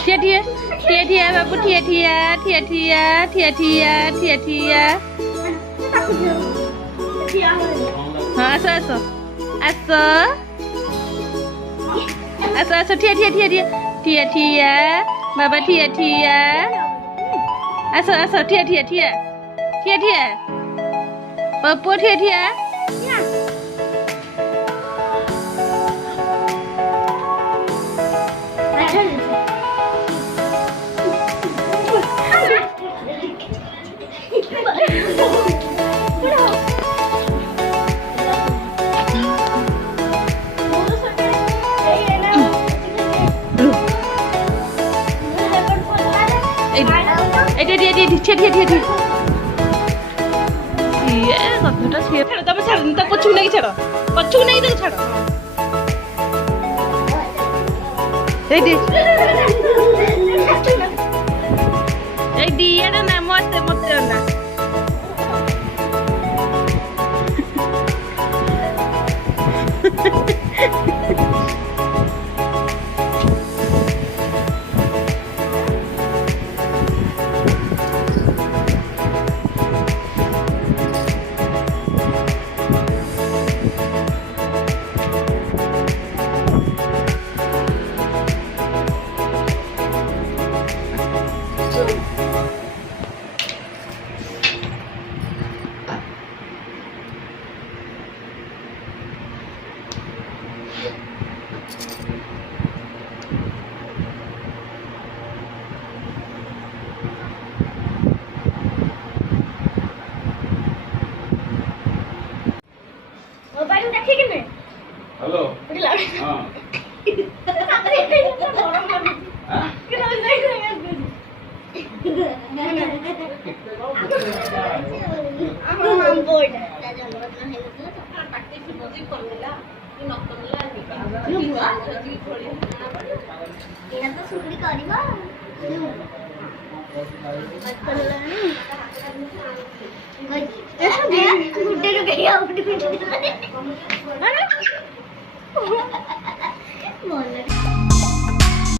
Thia thia thia thia babu thia thia thia thia thia thia thia thia. Aso aso aso aso aso thia thia thia thia thia thia baba thia thia aso aso thia thia thia thia thia babu thia thia. Dia thia thia ये कथटा छे छाड़ तब छाड़ त पछु नहीं छाड़ तो छाड़ ए दिया ना मत मत ना हेलो हां गुड्डे गई